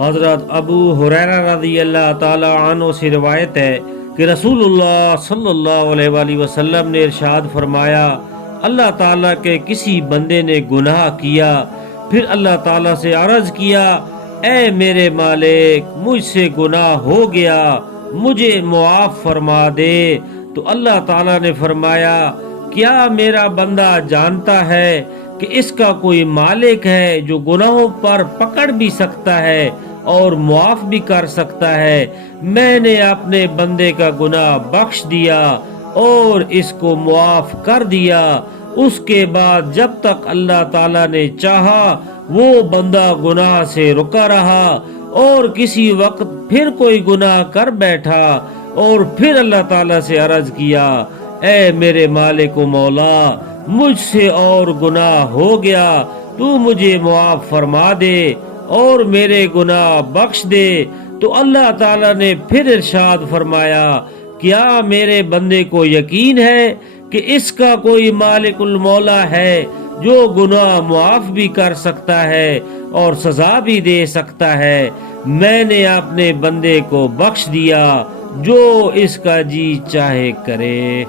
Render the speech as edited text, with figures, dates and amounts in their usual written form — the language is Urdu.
حضرت ابو ہریرہ رضی اللہ تعالی عنہ سے روایت ہے کہ رسول اللہ صلی اللہ علیہ وآلہ وسلم نے ارشاد فرمایا، اللہ تعالیٰ کے کسی بندے نے گناہ کیا، پھر اللہ تعالیٰ سے عرض کیا، اے میرے مالک، مجھ سے گناہ ہو گیا، مجھے معاف فرما دے، تو اللہ تعالیٰ نے فرمایا، کیا میرا بندہ جانتا ہے کہ اس کا کوئی مالک ہے جو گناہوں پر پکڑ بھی سکتا ہے اور معاف بھی کر سکتا ہے؟ میں نے اپنے بندے کا گناہ بخش دیا اور اس کو معاف کر دیا۔ اس کے بعد جب تک اللہ تعالیٰ نے چاہا وہ بندہ گناہ سے رکا رہا، اور کسی وقت پھر کوئی گناہ کر بیٹھا اور پھر اللہ تعالیٰ سے عرض کیا، اے میرے مالک و مولا، مجھ سے اور گناہ ہو گیا، تو مجھے معاف فرما دے اور میرے گناہ بخش دے، تو اللہ تعالیٰ نے پھر ارشاد فرمایا، کیا میرے بندے کو یقین ہے کہ اس کا کوئی مالک المولا ہے جو گناہ معاف بھی کر سکتا ہے اور سزا بھی دے سکتا ہے؟ میں نے اپنے بندے کو بخش دیا، جو اس کا جی چاہے کرے۔